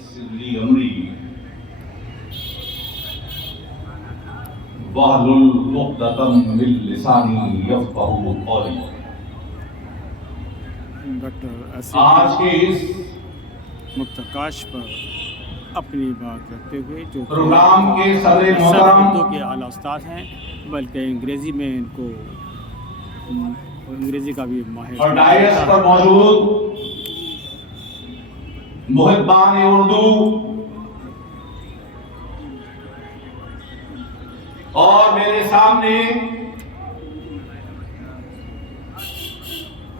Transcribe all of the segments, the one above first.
ويسر لي أمري واحلل عقدة من لساني يفقهوا قولي. ڈاکٹر آج کے اس مکتکاش پر اپنی بات رکھتے ہوئے جو پروگرام کے صدر محترم اردو کے اعلیٰ استاد ہیں، بلکہ انگریزی میں ان کو انگریزی کا بھی ماہر اور ڈائس پر موجود محبان اردو اور میرے سامنے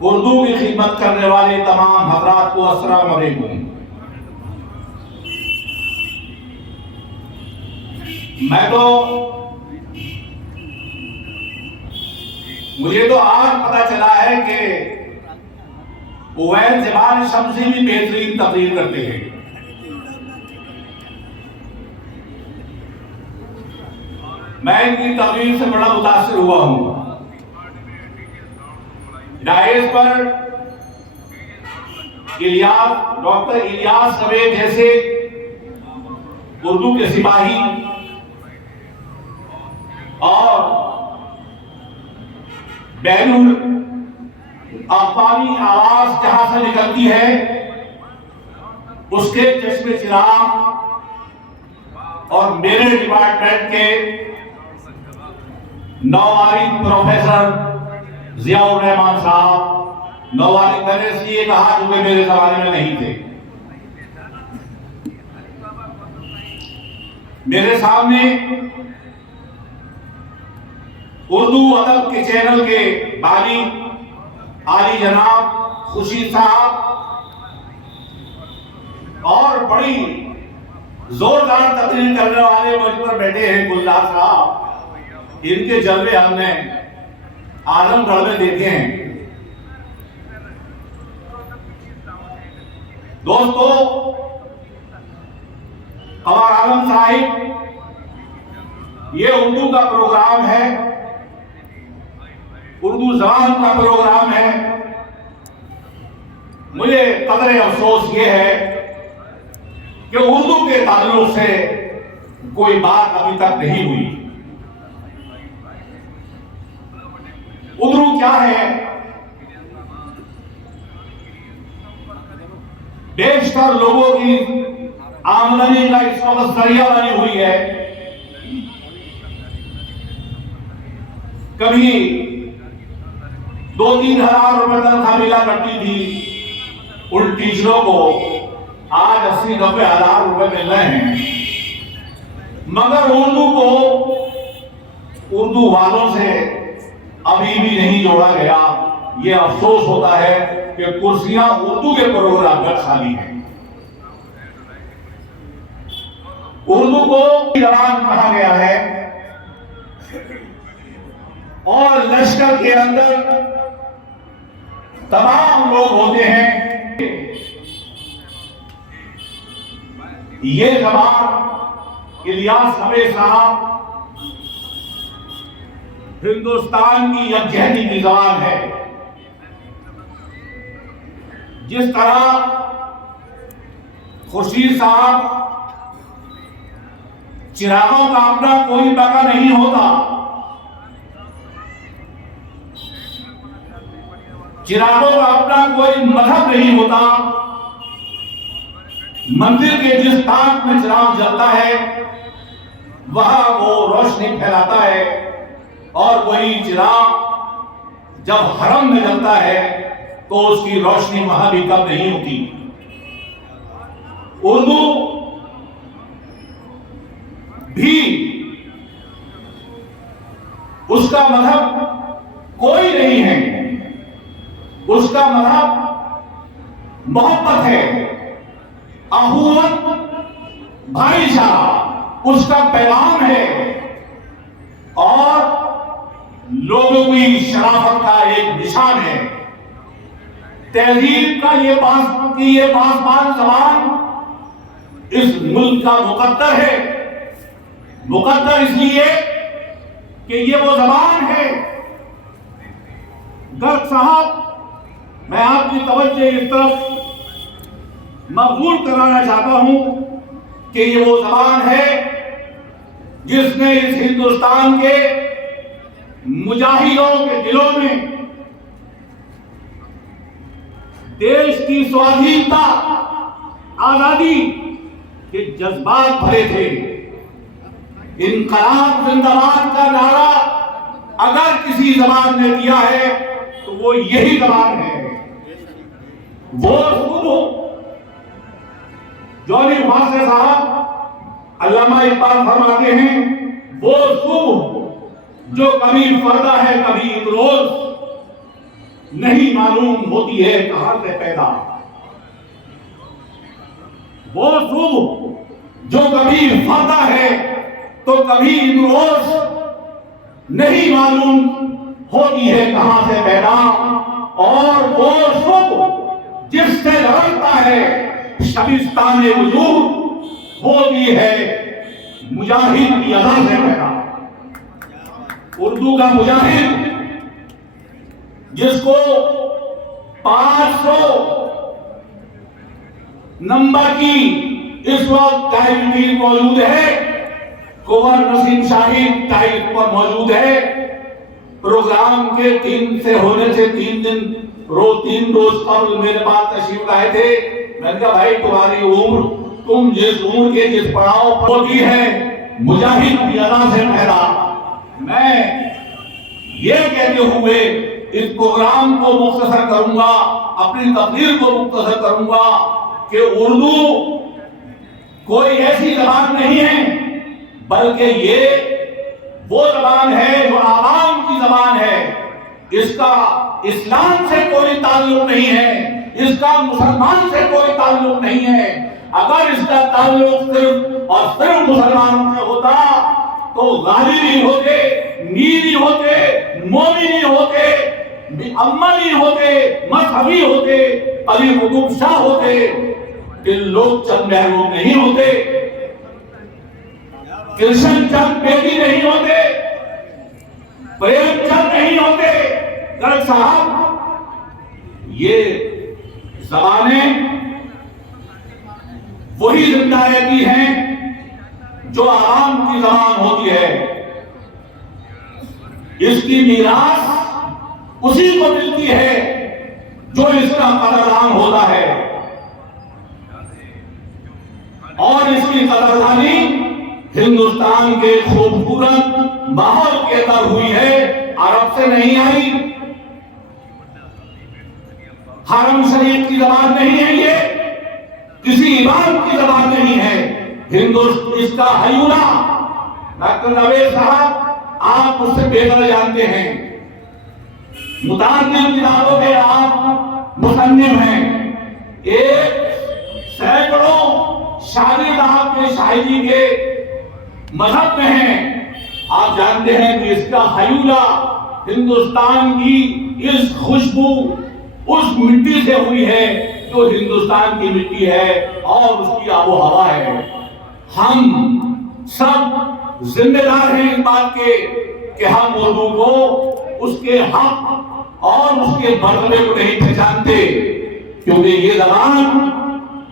اردو کی خدمت کرنے والے تمام حضرات کو السلام علیکم. مجھے تو آج پتا چلا ہے کہ اویس زبان شمسی بھی بہترین تقریر کرتے ہیں. میں ان کی تقریر سے بڑا متاثر ہوا ہوں. ڈائس پر ڈاکٹر الیاس سوید جیسے اردو کے سپاہی اور بین الاقوامی آواز جہاں سے نکلتی ہے اس کے چشم چراغ اور میرے ڈپارٹمنٹ کے نووارد پروفیسر ضیاء الرحمان صاحب، نووارد میں نے اس لیے کہا کیونکہ میرے زمانے میں نہیں تھے. میرے سامنے اردو ادب کے چینل کے بانی عالی جناب خورشید صاحب اور بڑی زوردار تقریر کرنے والے مجھ پر بیٹھے ہیں گلزار صاحب. ان کے جلوے ہم نے اعظم گڑھ میں دیکھے ہیں. دوستو، قمر عالم صاحب، یہ اردو کا پروگرام ہے، اردو زبان کا پروگرام ہے. مجھے قدر افسوس یہ ہے کہ اردو کے تعلق سے کوئی بات ابھی تک نہیں ہوئی. اردو کیا ہے؟ بیشتر لوگوں کی آمدنی کا اس وقت ذریعہ بنی ہوئی ہے. کبھی 2-3 ہزار روپے تنخواہ ملا کرتی تھی ان ٹیچروں کو، آج 80-90 ہزار روپے مل رہے ہیں. مگر اردو کو اردو والوں سے ابھی بھی نہیں جوڑا گیا. یہ افسوس ہوتا ہے کہ کرسیاں اردو کے پروگرام پر خالی ہیں. اردو کو زبان کہا گیا ہے اور لشکر کے اندر تمام لوگ ہوتے ہیں. یہ زبان الیاس سوید صاحب ہندوستان کی یکجہتی کی زبان ہے. جس طرح خورشید صاحب چراغوں کا اپنا کوئی بقا نہیں ہوتا، چراغوں کا اپنا کوئی مذہب نہیں ہوتا. مندر کے جس تاک میں چراغ جلتا ہے وہاں وہ روشنی پھیلاتا ہے، اور وہی چراغ جب حرم میں جلتا ہے تو اس کی روشنی وہاں بھی کم نہیں ہوتی. اردو بھی اس کا مذہب کوئی نہیں ہے، اس کا مذہب محبت ہے، اخوت، بھائی چارہ اس کا پیغام ہے، اور لوگوں کی شرافت کا ایک نشان ہے. تہذیب کا یہ پاسبان زبان اس ملک کا مقدر ہے. مقدر اس لیے کہ یہ وہ زبان ہے. گرگ صاحب، میں آپ کی توجہ اس طرف مقبول کرانا چاہتا ہوں کہ یہ وہ زبان ہے جس نے اس ہندوستان کے مجاہدوں کے دلوں میں دیش کی سوادھینتا آزادی کے جذبات بھرے تھے. انقلاب زندہ باد کا نعرہ اگر کسی زبان نے دیا ہے تو وہ یہی زبان ہے. وہ صبح جونی واسطے صاحب علامہ اقبال فرماتے ہیں وہ صبح جو کبھی فردہ ہے کبھی امروز نہیں معلوم ہوتی ہے کہاں سے پیدا. وہ صبح جو کبھی فردہ ہے تو کبھی امروز نہیں معلوم ہوتی ہے کہاں سے پیدا. اور وہ صبح جس سے لڑتا ہے شبستان وجود وہ بھی ہے مجاہد کی ادا سے پیدا. اردو کا مجاہد جس کو 500 نمبر کی اس وقت ٹائپ موجود ہے, کنور نسیم شاہد ٹائپ پر موجود ہے. پروگرام کے 3 سے ہونے سے 3 روز قبل میرے پاس تشریف لائے تھے. میں نے کہا بھائی تمہاری عمر تم جس عمر کے جس پڑاؤ پر ہوتی ہے مجاہد کی ادا سے پیدا. میں یہ کہتے ہوئے اس پروگرام کو مختصر کروں گا, اپنی تقریر کو مختصر کروں گا کہ اردو کوئی ایسی زبان نہیں ہے بلکہ یہ وہ زبان ہے جو عوام کی زبان ہے. اس کا اسلام سے کوئی تعلق نہیں ہے, اس کا مسلمان سے کوئی تعلق نہیں ہے. اگر اس کا تعلق صرف اور صرف مسلمانوں سے ہوتا تو غالبی ہوتے, نیری ہوتے, مومنی ہوتے, عملی ہوتے, مذہبی ہوتے, علی قطب شاہ ہوتے. کہ لوگ چند محروم نہیں ہوتے, کرشن چند بیدی نہیں ہوتے, پریم چند نہیں ہوتے. گرگ صاحب یہ زبانیں وہی زندہ رہتی ہیں جو عوام کی زبان ہوتی ہے. اس کی میراث اسی کو ملتی ہے جو اس کا قدردان ہوتا ہے. اور اس کی قدردانی ہندوستان کے خوبصورت ماحول کے اندر ہوئی ہے, عرب سے نہیں آئی. حرم شریف کی زبان نہیں ہے, یہ کسی امام کی زبان نہیں ہے. اس کا حیولہ ڈاکٹر نوید صاحب آپ اس سے بہتر جانتے ہیں, متعدد کتابوں کے آپ مصنف ہیں, ایک سینکڑوں شاگرد آپ کے شاعری کے مذہب میں ہیں. آپ جانتے ہیں کہ اس کا حیولہ ہندوستان کی اس خوشبو اس مٹی سے ہوئی ہے جو ہندوستان کی مٹی ہے اور اس کی آب و ہوا ہے. ہم سب ذمہ دار ہیں اس بات کے کہ ہم اردو کو اس کے حق اور اس کے مرتبے کو نہیں پہچانتے, کیونکہ یہ زبان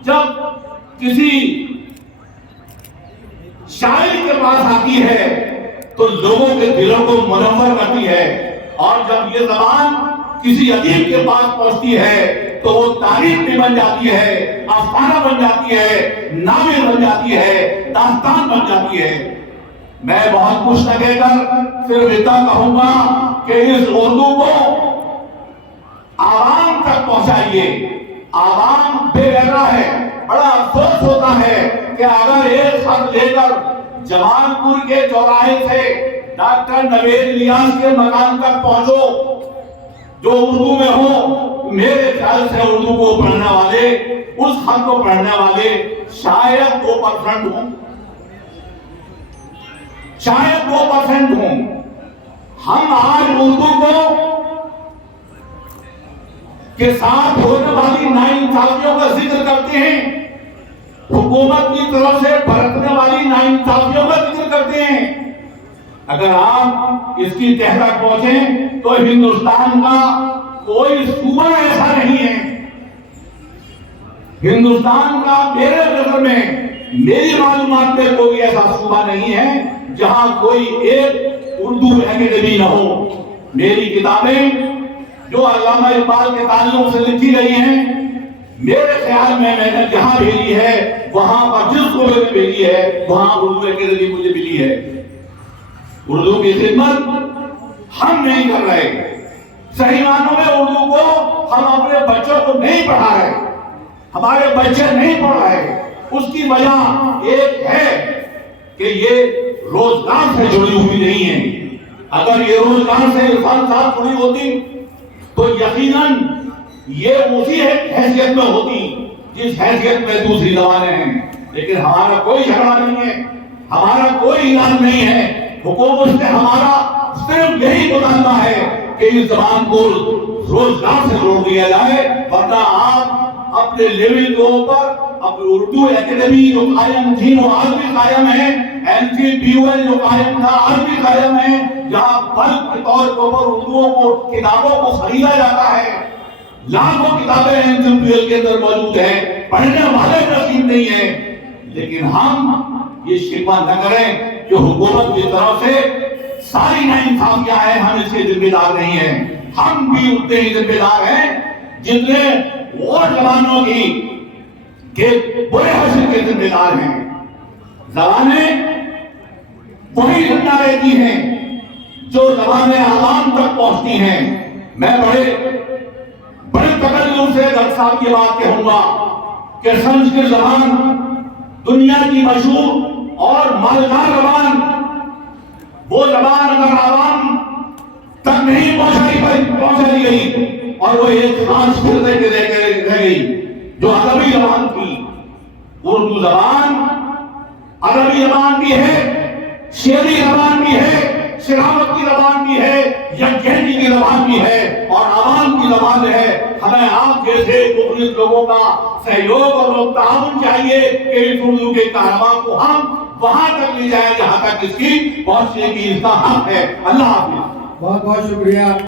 جب کسی شاعر کے پاس آتی ہے تو لوگوں کے دلوں کو منور کرتی ہے, اور جب یہ زبان کسی ادیب کے پاس پہنچتی ہے تو وہ تاریخ بھی بن جاتی ہے, افسانہ بن جاتی ہے, ناول بن جاتی ہے, داستان بن جاتی ہے. میں بہت کچھ نہ کہہ کر صرف اتنا کہوں گا کہ اس اردو کو عوام تک پہنچائیے. عوام بے گھرا ہے, بڑا افسوس ہوتا ہے کہ اگر ایک خط لے کر جوان پور کے چوراہے سے ڈاکٹر نوید الیاس کے مکان تک پہنچو جو اردو میں ہو, میرے خیال سے اردو کو پڑھنے والے, اس خط کو پڑھنے والے شاید 2% ہوں, شاید 2% ہوں. ہم آج اردو کو کے ساتھ ہونے والی ناانصافیوں کا ذکر کرتے ہیں, حکومت کی طرف سے برتنے والی ناانصافیوں کا ذکر کرتے ہیں. اگر آپ اس کی تہہ تک پہنچیں تو ہندوستان کا کوئی صوبہ ایسا نہیں ہے ہندوستان کا میرے نظر میں میری معلومات میں کوئی ایسا صوبہ نہیں ہے جہاں کوئی ایک اردو اکیڈمی نہ ہو۔ میری کتابیں جو علامہ اقبال کے تعلق سے لکھی گئی ہیں، میرے خیال میں میں نے جہاں بھیجی ہے وہاں پر جس کو میں نے بھیجی ہے وہاں اردو اکیڈمی مجھے ملی ہے۔ اردو کی خدمت ہم نہیں کر رہے، صحیح معنوں میں اردو کو ہم اپنے بچوں کو نہیں پڑھا رہے، ہمارے بچے نہیں پڑھ رہے۔ اس کی وجہ ایک ہے کہ یہ روزگار سے جڑی ہوئی نہیں ہے۔ اگر یہ روزگار سے عرفان صاحب جڑی ہوتی تو یقیناً یہ اسی حیثیت میں ہوتی جس حیثیت میں دوسری زبانیں ہیں۔ لیکن ہمارا کوئی جھگڑا نہیں ہے، ہمارا کوئی اعلان نہیں ہے۔ حکومت سے ہمارا صرف یہی مطالبہ ہے کہ اس زبان کو روزگار سے جوڑ دیا جائے، ورنہ آپ اپنے لیول کے اوپر اپنی اردو اکیڈمی جو قائم تھی وہ آج بھی قائم ہے، NCPUL جو قائم تھا آج بھی قائم ہے، جہاں بلک کے طور کے اوپر اردوؤں کو کتابوں کو خریدا جاتا ہے۔ لاکھوں کتابیں NCPUL کے اندر موجود ہیں، پڑھنے والے نصیب نہیں ہیں۔ لیکن ہم یہ شکوہ نہ کریں کہ حکومت کی طرف سے ساری ناانصافیاں ہیں، ہم اس کے ذمہ دار نہیں ہیں۔ ہم بھی اتنے ہی ذمہ دار ہیں جتنے وہ زبانوں کی کہ برے حشر کے ذمہ دار ہیں۔ زبانیں وہی زندہ رہتی ہیں جو زبانیں عوام تک پہنچتی ہیں۔ میں بڑے تکلف سے ڈاکٹر صاحب کی بات کہوں گا کہ سنسکرت زبان دنیا کی مشہور اور مالدار زبان، وہ زبان اگر عوام تک نہیں پہنچائی گئی اور وہ ایک خاص فرقے کے رہ گئی جو عربی زبان تھی۔ اردو زبان عربی زبان بھی ہے، شعری زبان بھی ہے، شراوت کی زبان بھی ہے، یکجہتی کی زبان بھی ہے اور عوام کی زبان ہے۔ ہمیں آپ جیسے مخلص لوگوں کا سہیوگ اور تعاون چاہیے کہ اس اردو کے کارواں کو ہم وہاں تک لے جائیں جہاں تک اس کی پہنچنے کی اس کا حق ہے۔ اللہ حافظ۔ بہت بہت شکریہ۔